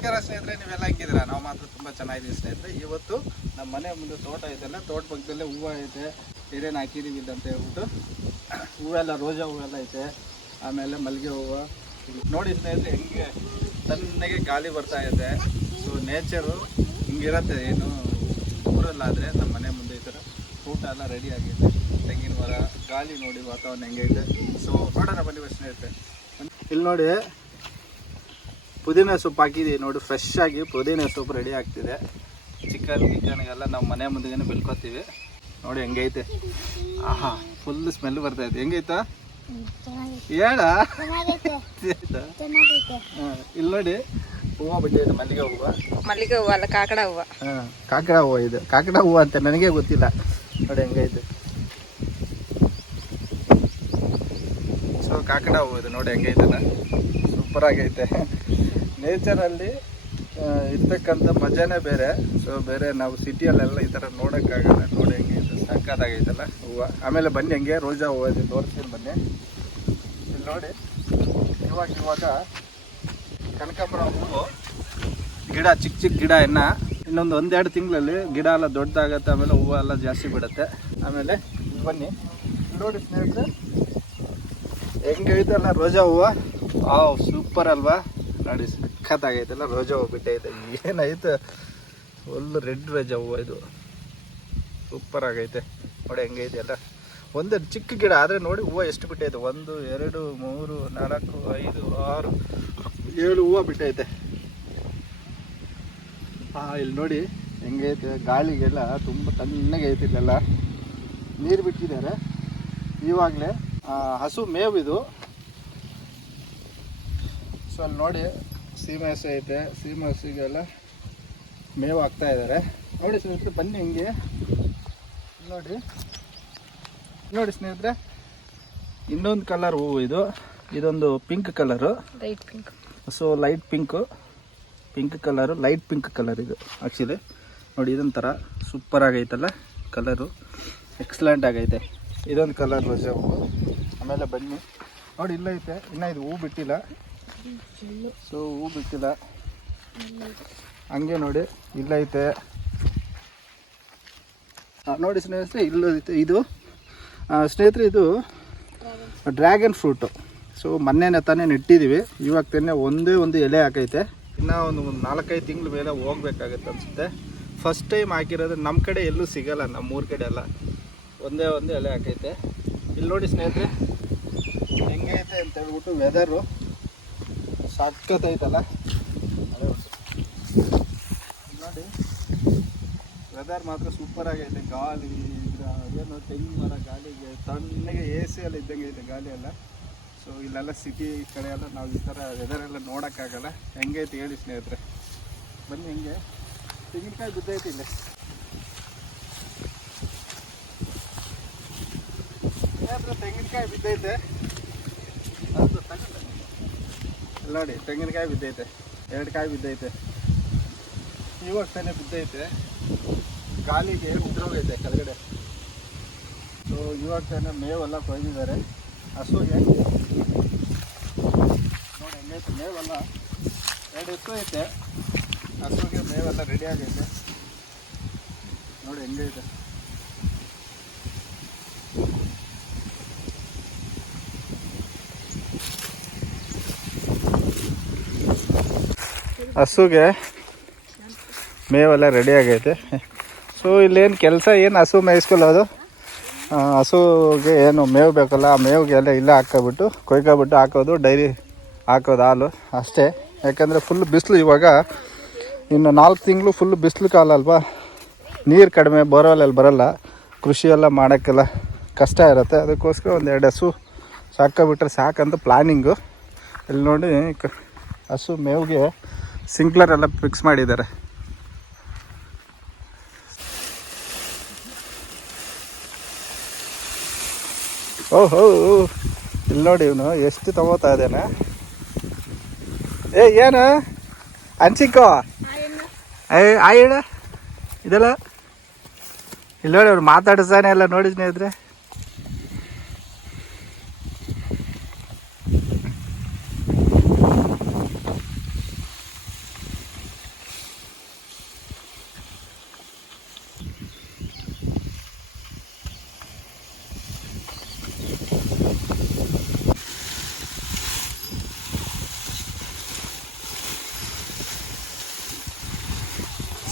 ನಮಸ್ಕಾರ ಸ್ನೇಹಿತರೆ, ನೀವೆಲ್ಲ ಹೆಂಗಿದ್ದೀರಾ? ನಾವು ಮಾತ್ರ ತುಂಬ ಚೆನ್ನಾಗಿದ್ದೀವಿ ಸ್ನೇಹಿತರೆ. ಇವತ್ತು ನಮ್ಮ ಮನೆ ಮುಂದೆ ತೋಟ ಐತಲ್ಲ, ತೋಟ ಪಕ್ಕದಲ್ಲೇ ಹೂವು ಐತೆ, ಏನೇನು ಹಾಕಿದ್ದೀವಿ ಅಂತ ಹೇಳ್ಬಿಟ್ಟು ಹೂವೆಲ್ಲ ರೋಜಾ ಹೂವೆಲ್ಲ ಐತೆ, ಆಮೇಲೆ ಮಲ್ಲಿಗೆ ಹೂವು ನೋಡಿ ಸ್ನೇಹಿತರೆ, ಹೆಂಗೆ ತಣ್ಣಗೆ ಗಾಳಿ ಬರ್ತಾ ಇದೆ. ಸೊ ನೇಚರು ಹಿಂಗಿರತ್ತೆ. ಏನು ಊರಲ್ಲಾದರೆ ನಮ್ಮ ಮನೆ ಮುಂದೆ ಈ ಥರ ಊಟ ಎಲ್ಲ ರೆಡಿ ಆಗಿದೆ, ತೆಂಗಿನ ಮರ, ಗಾಳಿ ನೋಡಿ ವಾತಾವರಣ ಹೆಂಗೈತೆ. ಸೊ ನೋಡೋಣ ಬನ್ನಿ ಸ್ನೇಹಿತರೆ. ಇಲ್ಲಿ ನೋಡಿ ಪುದೀನ ಸೊಪ್ಪು ಹಾಕಿದ್ದೀವಿ ನೋಡಿ, ಫ್ರೆಶ್ ಆಗಿ ಪುದೀನ ಸೊಪ್ಪು ರೆಡಿ ಆಗ್ತಿದೆ. ಚಿಕನ್ಗೆಲ್ಲ ನಾವು ಮನೆ ಮುಂದೆಗೇನೆ ಬೆಳ್ಕೊತೀವಿ. ನೋಡಿ ಹೆಂಗೈತೆ, ಆಹಾ ಫುಲ್ ಸ್ಮೆಲ್ ಬರ್ತೈತೆ. ಹೆಂಗೈತಾ ಹೇಳ. ಇಲ್ಲಿ ನೋಡಿ ಹೂವು ಬಿಟ್ಟಿದೆ, ಮಲ್ಲಿಗೆ ಹೂವು ಅಲ್ಲ, ಕಾಕಡ ಹೂವು. ಕಾಕಡ ಹೂವು. ಇದು ಕಾಕಡ ಹೂವು ಅಂತ ನನಗೆ ಗೊತ್ತಿಲ್ಲ. ನೋಡಿ ಹೆಂಗೈತೆ. ಸೊ ಕಾಕಡ ಹೂವು ಇದು ನೋಡಿ ಹೆಂಗೈತಲ್ಲ, ಸೂಪರ್ ಆಗೈತೆ. ನೇಚರಲ್ಲಿ ಇರ್ತಕ್ಕಂಥ ಮಜಾನೇ ಬೇರೆ. ಸೊ ಬೇರೆ ನಾವು ಸಿಟಿಯಲ್ಲೆಲ್ಲ ಈ ಥರ ನೋಡೋಕ್ಕಾಗಲ್ಲ. ನೋಡಿ ಹೆಂಗೈತೆ, ಸಕ್ಕತ್ತಾಗೈತಲ್ಲ ಹೂವು. ಆಮೇಲೆ ಬನ್ನಿ ಹಂಗೆ ರೋಜಾ ಹೂವು ಇದೆ, ತೋರಿಸ್ತೀನಿ ಬನ್ನಿ. ಇಲ್ಲಿ ನೋಡಿ, ಇವಾಗ ಕನಕಾಂಬರ ಹೂವು ಗಿಡ, ಚಿಕ್ಕ ಚಿಕ್ಕ ಗಿಡ ಇನ್ನೊಂದು 1-2 ತಿಂಗಳಲ್ಲಿ ಗಿಡ ಎಲ್ಲ ದೊಡ್ಡದಾಗತ್ತೆ. ಆಮೇಲೆ ಹೂವು ಎಲ್ಲ ಜಾಸ್ತಿ ಬಿಡುತ್ತೆ. ಆಮೇಲೆ ಬನ್ನಿ ನೋಡಿ ಸ್ನೇಹಿತರೆ, ಹೆಂಗೈತಲ್ಲ ರೋಜಾ ಹೂವು. ಸೂಪರ್ ಅಲ್ವಾ? ನೋಡಿ ಸಖತ್ತಾಗೈತಲ್ಲ ರೋಜಾ ಹೂವು ಬಿಟ್ಟೈತೆ. ಏನಾಯ್ತು, ಫುಲ್ ರೆಡ್ ರೋಜಾ ಹೂವು ಇದು, ಸೂಪರ್ ಆಗೈತೆ. ನೋಡಿ ಹೆಂಗೈತೆ ಅಲ್ಲ. ಒಂದು ಚಿಕ್ಕ ಗಿಡ ಆದರೆ ನೋಡಿ ಹೂವು ಎಷ್ಟು ಬಿಟ್ಟೈತೆ. 1 2 3 4 5 6 7 ಹೂವು ಬಿಟ್ಟೈತೆ. ಇಲ್ಲಿ ನೋಡಿ ಹೆಂಗೈತೆ. ಗಾಳಿಗೆಲ್ಲ ತುಂಬ ತಣ್ಣಗೆ ಐತೆ. ಇಲ್ಲೆಲ್ಲ ನೀರು ಬಿಟ್ಟಿದ್ದಾರೆ ಇವಾಗಲೇ. ಹಸು ಮೇವು ಇದು. ಸೊ ಅಲ್ಲಿ ನೋಡಿ ಸೀಮೆ ಹಸು ಐತೆ, ಸೀಮೆ ಹಸುಗೆಲ್ಲ ಮೇವು ಹಾಕ್ತಾ ಇದ್ದಾರೆ. ನೋಡಿ ಸ್ನೇಹಿತರೆ ಬನ್ನಿ ಹಿಂಗೆ ನೋಡಿ ಸ್ನೇಹಿತರೆ, ಇನ್ನೊಂದು ಕಲರ್ ಹೂವು ಇದು. ಇದೊಂದು pink colour, light pink. So light pink colour, light pink colour ಇದು ಆ್ಯಕ್ಚುಲಿ. ನೋಡಿ ಇದೊಂಥರ ಸೂಪರ್ ಆಗೈತಲ್ಲ ಕಲರು, ಎಕ್ಸಲೆಂಟ್ ಆಗೈತೆ. ಇದೊಂದು ಕಲರ್ ರೋಜಾ ಹೂವು. ಆಮೇಲೆ ಬನ್ನಿ ನೋಡಿ ಇಲ್ಲೈತೆ, ಇನ್ನೂ ಇದು ಹೂ ಬಿಟ್ಟಿಲ್ಲ. ಸೊ ಹೂ ಬಿಟ್ಟಿಲ್ಲ ಹಂಗೆ ನೋಡಿ ಇಲ್ಲೈತೆ. ನೋಡಿ ಸ್ನೇಹಿತರೆ, ಇಲ್ಲೈತೆ ಇದು. ಸ್ನೇಹಿತರೆ ಇದು ಡ್ರ್ಯಾಗನ್ ಫ್ರೂಟು. ಸೊ ಮೊನ್ನೆನೇ ತಾನೇ ನೆಟ್ಟಿದ್ದೀವಿ. ಇವಾಗ ತಾನೇ ಒಂದೇ ಒಂದು ಎಲೆ ಹಾಕೈತೆ. ಇನ್ನೂ ಒಂದು 4-5 ತಿಂಗಳ ಮೇಲೆ ಹೋಗ್ಬೇಕಾಗತ್ತೆ ಅನಿಸುತ್ತೆ. ಫಸ್ಟ್ ಟೈಮ್ ಹಾಕಿರೋದು. ನಮ್ಮ ಕಡೆ ಎಲ್ಲೂ ಸಿಗೋಲ್ಲ, ನಮ್ಮೂರ ಕಡೆ ಎಲ್ಲ ಒಂದೇ ಒಂದು ಎಲೆ ಹಾಕೈತೆ. ಇಲ್ಲಿ ನೋಡಿ ಸ್ನೇಹಿತರೆ ಹೆಂಗೈತೆ ಅಂತ ಹೇಳ್ಬಿಟ್ಟು, ವೆದರು ಸಕ್ಕತ್ತೈತಲ್ಲ. ನೋಡಿ ವೆದರ್ ಮಾತ್ರ ಸೂಪರ್ ಆಗೈತೆ. ಗಾಳಿ ಏನು ತೆಂಗಿನ ಮರ, ಗಾಳಿಗೆ ತಣ್ಣಗೆ AC ಎಲ್ಲ ಇದ್ದಂಗೆ ಐತೆ ಗಾಳಿ ಎಲ್ಲ. ಸೊ ಇಲ್ಲೆಲ್ಲ ಸಿಟಿ ಕಡೆ ಎಲ್ಲ ನಾವು ಈ ಥರ ವೆದರೆಲ್ಲ ನೋಡೋಕ್ಕಾಗಲ್ಲ. ಹೆಂಗೈತೆ ಹೇಳಿ ಸ್ನೇಹಿತರೆ. ಬನ್ನಿ ಹೆಂಗೆ ತೆಂಗಿನಕಾಯಿ ಬಿದ್ದೈತೆ ಇಲ್ಲಿ. ತೆಂಗಿನಕಾಯಿ ಬಿದ್ದೈತೆ. ಅದು ನೋಡಿ ತೆಂಗಿನಕಾಯಿ ಬಿದ್ದೈತೆ, 2 ಕಾಯಿ ಬಿದ್ದೈತೆ. ಇವಾಗ ತಾನೇ ಬಿದ್ದೈತೆ, ಗಾಳಿಗೆ ಉದ್ರೋಗೈತೆ ಕೆಳಗಡೆ. ಸೊ ಇವಾಗ ತಾನೇ ಮೇವೆಲ್ಲ ಕೊಯ್ದಿದ್ದಾರೆ ಹಸುಗೆ. ನೋಡಿ ಹೆಂಗೈತೆ ಮೇವೆಲ್ಲ. 2 ಹಸು ಐತೆ, ಹಸುಗೆ ಮೇವೆಲ್ಲ ರೆಡಿ ಆಗೈತೆ. ನೋಡಿ ಹೆಂಗೈತೆ. ಹಸುಗೆ ಮೇವೆಲ್ಲ ರೆಡಿ ಆಗೈತೆ. ಸೊ ಇಲ್ಲೇನು ಕೆಲಸ, ಏನು ಹಸು ಮೇಯಿಸ್ಕೊಳ್ಳೋದು. ಹಸುಗೆ ಏನು ಮೇವು ಬೇಕಲ್ಲ, ಆ ಮೇವಿಗೆಲ್ಲ ಇಲ್ಲ ಹಾಕ್ಕೊಬಿಟ್ಟು ಕೊಯ್ಕೊಬಿಟ್ಟು ಹಾಕೋದು, ಡೈರಿ ಹಾಕೋದು ಹಾಲು ಅಷ್ಟೇ. ಯಾಕಂದರೆ ಫುಲ್ ಬಿಸಿಲು ಇವಾಗ. ಇನ್ನು 4 ತಿಂಗಳು ಫುಲ್ ಬಿಸಿಲು ಕಾಲ ಅಲ್ವಾ, ನೀರು ಕಡಿಮೆ, ಬೋರ್ವೆಲ್ ಬರೋಲ್ಲ, ಕೃಷಿ ಎಲ್ಲ ಮಾಡೋಕ್ಕೆಲ್ಲ ಕಷ್ಟ ಇರುತ್ತೆ. ಅದಕ್ಕೋಸ್ಕರ 1-2 ಹಸು ಸಾಕೋಬಿಟ್ರೆ ಸಾಕಂತ ಪ್ಲ್ಯಾನಿಂಗು. ಇಲ್ಲಿ ನೋಡಿ ಹಸು ಮೇವಿಗೆ ಸಿಂಕ್ಲರ್ ಎಲ್ಲ ಫಿಕ್ಸ್ ಮಾಡಿದ್ದಾರೆ. ಓಹೋ, ಇಲ್ಲಿ ನೋಡಿ ಇವನು ಎಷ್ಟು ತಗೋತಾ ಇದ್ದಾನೆ. ಏನು ಅನ್ಸಿಕೋ ಹೇಳ ಇದೆಲ್ಲ. ಇಲ್ಲಿ ನೋಡಿ ಅವ್ರು ಮಾತಾಡಿಸ್ತಾನೆ ಎಲ್ಲ ನೋಡಿ ಸ್ನೇಹಿತರೆ.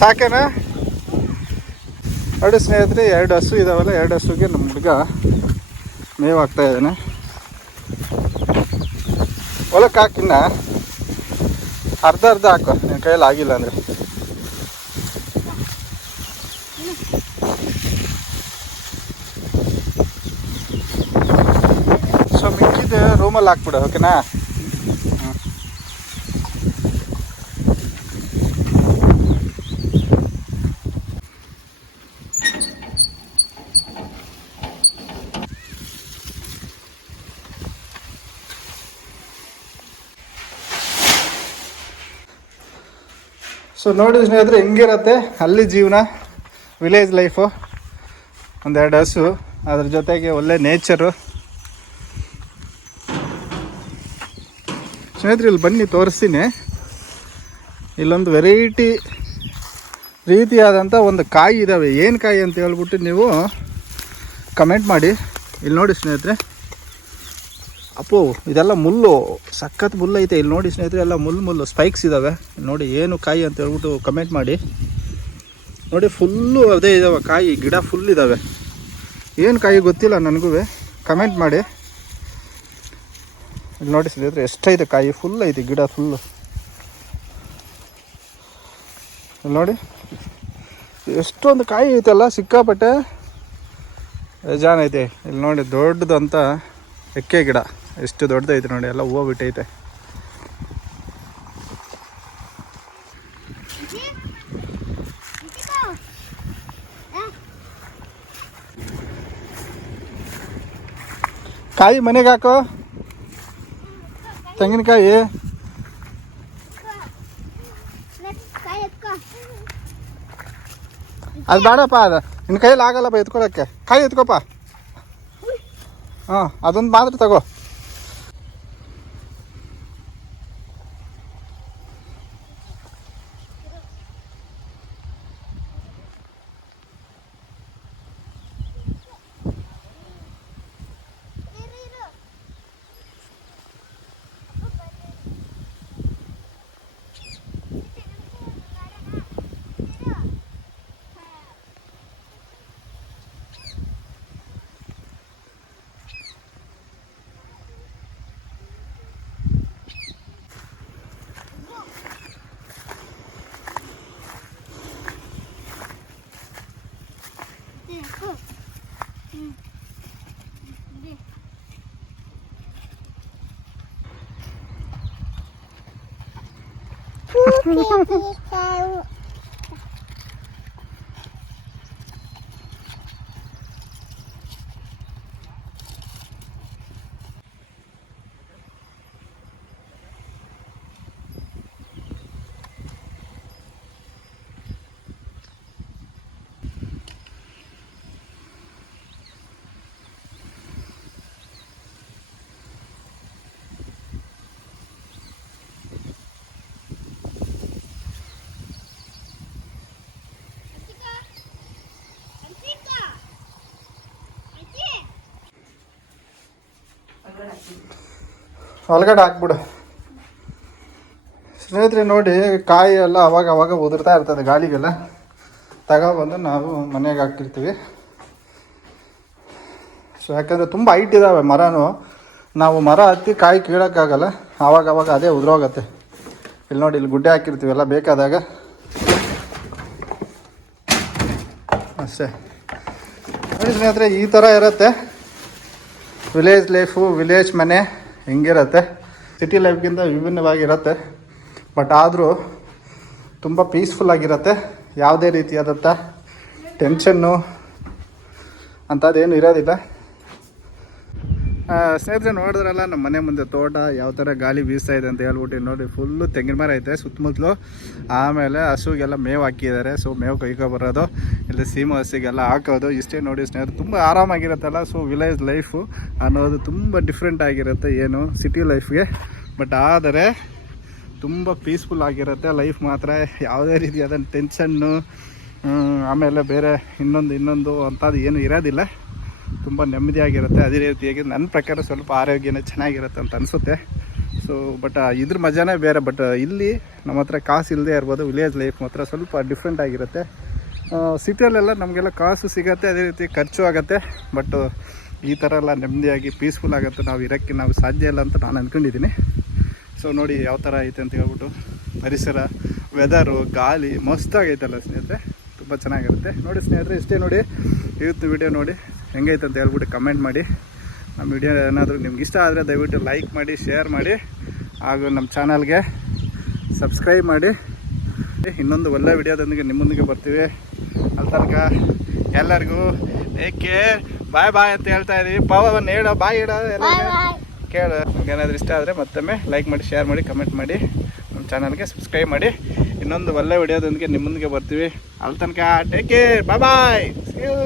ಸಾಕೇನಾ? ನೋಡಿ ಸ್ನೇಹಿತರೆ, 2 ಹಸು ಇದಾವಲ್ಲ, 2 ಹಸುಗೆ ನಮ್ಮ ಹುಡುಗ ಮೇವು ಹಾಕ್ತಾ ಇದ್ದಾನೆ. ಹೊಲಕ್ಕೆ ಹಾಕಿನ್ನ ಅರ್ಧ ಹಾಕು, ನಿನ್ನ ಕೈಯಲ್ಲಿ ಆಗಿಲ್ಲ ಅಂದರೆ. ಸೊ ಮಿಕ್ಕಿದ್ದು ರೂಮಲ್ಲಿ ಹಾಕ್ಬಿಡು, ಓಕೆನಾ? ಸೊ ನೋಡಿ ಸ್ನೇಹಿತರೆ, ಹೆಂಗಿರತ್ತೆ ಅಲ್ಲಿ ಜೀವನ, ವಿಲೇಜ್ ಲೈಫು. 1-2 ಹಸು, ಅದ್ರ ಜೊತೆಗೆ ಒಳ್ಳೆ ನೇಚರು. ಸ್ನೇಹಿತರೆ, ಇಲ್ಲಿ ಬನ್ನಿ ತೋರಿಸ್ತೀನಿ. ಇಲ್ಲೊಂದು ರೀತಿಯಾದಂಥ ಒಂದು ಕಾಯಿ ಇದ್ದಾವೆ. ಏನು ಕಾಯಿ ಅಂತ ಹೇಳ್ಬಿಟ್ಟು ನೀವು ಕಮೆಂಟ್ ಮಾಡಿ. ಇಲ್ಲಿ ನೋಡಿ ಸ್ನೇಹಿತರೆ, ಅಪ್ಪೋ ಇದೆಲ್ಲ ಮುಳ್ಳು, ಸಖತ್ ಮುಳ್ಳು ಐತೆ. ಇಲ್ಲಿ ನೋಡಿ ಸ್ನೇಹಿತರೆ, ಎಲ್ಲ ಮುಳ್ಳು ಸ್ಪೈಕ್ಸ್ ಇದ್ದಾವೆ. ನೋಡಿ ಏನು ಕಾಯಿ ಅಂತ ಹೇಳ್ಬಿಟ್ಟು ಕಮೆಂಟ್ ಮಾಡಿ. ನೋಡಿ ಫುಲ್ಲು ಅದೇ ಇದ್ದಾವೆ ಕಾಯಿ, ಗಿಡ ಫುಲ್ ಇದ್ದಾವೆ. ಏನು ಕಾಯಿ ಗೊತ್ತಿಲ್ಲ ನನಗೂ, ಕಮೆಂಟ್ ಮಾಡಿ. ಇಲ್ಲಿ ನೋಡಿ ಸ್ನೇಹಿತರೆ, ಎಷ್ಟೈತೆ ಕಾಯಿ, ಫುಲ್ ಐತೆ ಗಿಡ ಫುಲ್ಲು. ಇಲ್ಲಿ ನೋಡಿ ಎಷ್ಟೊಂದು ಕಾಯಿ ಐತಲ್ಲ, ಸಿಕ್ಕಾಪಟ್ಟೆ ಬೇಜಾನೈತೆ. ಇಲ್ಲಿ ನೋಡಿ ದೊಡ್ಡದಂತ ಎಕ್ಕೆ ಗಿಡ ಎಷ್ಟು ದೊಡ್ಡದೈತೆ ನೋಡಿ, ಎಲ್ಲ ಹೂವು ಬಿಟ್ಟೈತೆ. ಕಾಯಿ ಮನೆಗೆ ಹಾಕೋ, ತೆಂಗಿನಕಾಯಿ. ಅದು ಬೇಡಪ್ಪ, ಅದು ನಿನ್ನ ಕೈಯಲ್ಲಿ ಆಗಲ್ಲಪ್ಪ ಎತ್ಕೊಳಕ್ಕೆ. ಕಾಯಿ ಎತ್ಕೋಪ್ಪ. ಹಾಂ, ಅದೊಂದು ಮಾತ್ರ ತಗೋ. ಒಳಗಡೆ ಹಾಕ್ಬಿಡು ಸ್ನೇಹಿತರೆ. ನೋಡಿ ಕಾಯಿ ಎಲ್ಲ ಅವಾಗ ಉದುರ್ತಾ ಇರ್ತದೆ ಗಾಳಿಗೆಲ್ಲ. ತಗೊಬಂದು ನಾವು ಮನೆಗೆ ಹಾಕಿರ್ತೀವಿ. ಸೊ ಯಾಕಂದರೆ ತುಂಬ ಹೈಟ್ ಇದ್ದಾವೆ ಮರನೂ. ನಾವು ಮರ ಹತ್ತಿ ಕಾಯಿ ಕೀಳೋಕ್ಕಾಗಲ್ಲ, ಆವಾಗ ಅದೇ ಉದುರೋಗತ್ತೆ. ಇಲ್ಲಿ ನೋಡಿ, ಇಲ್ಲಿ ಗುಡ್ಡೆ ಹಾಕಿರ್ತೀವಲ್ಲ ಬೇಕಾದಾಗ ಅಷ್ಟೇ. ನೋಡಿ ಸ್ನೇಹಿತರೆ, ಈ ಥರ ಇರುತ್ತೆ ವಿಲೇಜ್ ಲೈಫು. ವಿಲೇಜ್ ಮನೆ ಹೆಂಗಿರುತ್ತೆ, ಸಿಟಿ ಲೈಫ್ಗಿಂತ ವಿಭಿನ್ನವಾಗಿರುತ್ತೆ. ಬಟ್ ಆದರೂ ತುಂಬ ಪೀಸ್ಫುಲ್ಲಾಗಿರುತ್ತೆ. ಯಾವುದೇ ರೀತಿಯಾದಂಥ ಟೆನ್ಷನ್ನು ಅಂಥದ್ದೇನು ಇರೋದಿಲ್ಲ. ಸ್ನೇಹಿತರೆ, ನೋಡಿದ್ರಲ್ಲ ನಮ್ಮ ಮನೆ ಮುಂದೆ ತೋಟ ಯಾವ ಥರ ಗಾಳಿ ಬೀಸ್ತಾ ಇದೆ ಅಂತ ಹೇಳ್ಬಿಟ್ಟು. ನೋಡಿ ಫುಲ್ಲು ತೆಂಗಿನ ಮರ ಐತೆ ಸುತ್ತಮುತ್ತಲು. ಆಮೇಲೆ ಹಸುಗೆಲ್ಲ ಮೇವು ಹಾಕಿದ್ದಾರೆ. ಸೊ ಮೇವು ಬರೋದು, ಇಲ್ಲಿ ಸೀಮೆ ಹಸಿಗೆಲ್ಲ ಹಾಕೋದು. ಇಷ್ಟೇ ನೋಡಿ ಸ್ನೇಹಿತರೆ, ತುಂಬ ಆರಾಮಾಗಿರುತ್ತಲ್ಲ. ಸೊ ವಿಲೇಜ್ ಲೈಫು ಅನ್ನೋದು ತುಂಬ ಡಿಫ್ರೆಂಟ್ ಆಗಿರುತ್ತೆ ಏನು ಸಿಟಿ ಲೈಫ್ಗೆ. ಬಟ್ ಆದರೆ ತುಂಬ ಪೀಸ್ಫುಲ್ ಆಗಿರುತ್ತೆ ಲೈಫ್ ಮಾತ್ರ. ಯಾವುದೇ ರೀತಿಯಾದ ಟೆನ್ಷನ್ನು ಆಮೇಲೆ ಬೇರೆ ಇನ್ನೊಂದು ಅಂಥದ್ದು ಏನು ಇರೋದಿಲ್ಲ. ತುಂಬ ನೆಮ್ಮದಿಯಾಗಿರುತ್ತೆ. ಅದೇ ರೀತಿಯಾಗಿ ನನ್ನ ಪ್ರಕಾರ ಸ್ವಲ್ಪ ಆರೋಗ್ಯನೇ ಚೆನ್ನಾಗಿರುತ್ತೆ ಅಂತ ಅನಿಸುತ್ತೆ. ಸೊ ಬಟ್ ಇದ್ರ ಮಜಾನೇ ಬೇರೆ. ಬಟ್ ಇಲ್ಲಿ ನಮ್ಮ ಹತ್ರ ಕಾಸು ಇಲ್ಲದೆ ಇರ್ಬೋದು, ವಿಲೇಜ್ ಲೈಫ್ ಮಾತ್ರ ಸ್ವಲ್ಪ ಡಿಫ್ರೆಂಟ್ ಆಗಿರುತ್ತೆ. ಸಿಟಿಯಲ್ಲೆಲ್ಲ ನಮಗೆಲ್ಲ ಕಾಸು ಸಿಗುತ್ತೆ, ಅದೇ ರೀತಿ ಖರ್ಚು ಆಗುತ್ತೆ. ಬಟ್ ಈ ಥರ ಎಲ್ಲ ನೆಮ್ಮದಿಯಾಗಿ ಪೀಸ್ಫುಲ್ ಆಗುತ್ತೆ ನಾವು ಇರೋಕ್ಕೆ ನಾವು ಸಾಧ್ಯ ಇಲ್ಲ ಅಂತ ನಾನು ಅಂದ್ಕೊಂಡಿದ್ದೀನಿ. ಸೊ ನೋಡಿ ಯಾವ ಥರ ಐತೆ ಅಂತ ಹೇಳ್ಬಿಟ್ಟು ಪರಿಸರ, ವೆದರು, ಗಾಳಿ ಮಸ್ತಾಗೈತಲ್ಲ ಸ್ನೇಹಿತರೆ, ತುಂಬ ಚೆನ್ನಾಗಿರುತ್ತೆ. ನೋಡಿ ಸ್ನೇಹಿತರೆ, ಇಷ್ಟೇ ನೋಡಿ ಇವತ್ತು ವಿಡಿಯೋ ನೋಡಿ ಹೆಂಗೈತೆ ಅಂತ ಹೇಳ್ಬಿಟ್ಟು ಕಮೆಂಟ್ ಮಾಡಿ. ನಮ್ಮ ವಿಡಿಯೋ ಏನಾದರೂ ನಿಮ್ಗೆ ಇಷ್ಟ ಆದರೆ ದಯವಿಟ್ಟು ಲೈಕ್ ಮಾಡಿ, ಶೇರ್ ಮಾಡಿ, ಹಾಗೂ ನಮ್ಮ ಚಾನಲ್ಗೆ ಸಬ್ಸ್ಕ್ರೈಬ್ ಮಾಡಿ. ಇನ್ನೊಂದು ಒಳ್ಳೆ ವಿಡಿಯೋದೊಂದಿಗೆ ನಿಮ್ಮೊಂದಿಗೆ ಬರ್ತೀವಿ. ಅಲ್ಲಿ ತನಕ ಎಲ್ಲರಿಗೂ ಏಕೆ ಬಾಯ್ ಬಾಯ್ ಅಂತ ಹೇಳ್ತಾ ಇದ್ದೀವಿ. ಪವನ್ ಹೇಳೋ ಬಾಯ್ ಹೇಳೋ ಎಲ್ಲ ಕೇಳು. ಏನಾದರೂ ಇಷ್ಟ ಆದರೆ ಮತ್ತೊಮ್ಮೆ ಲೈಕ್ ಮಾಡಿ, ಶೇರ್ ಮಾಡಿ, ಕಮೆಂಟ್ ಮಾಡಿ, ನಮ್ಮ ಚಾನಲ್ಗೆ ಸಬ್ಸ್ಕ್ರೈಬ್ ಮಾಡಿ. ಇನ್ನೊಂದು ಒಳ್ಳೆ ವಿಡಿಯೋದೊಂದಿಗೆ ನಿಮ್ಮೊಂದಿಗೆ ಬರ್ತೀವಿ. ಅಲ್ಲಿ ತನಕ take care, bye bye, see you.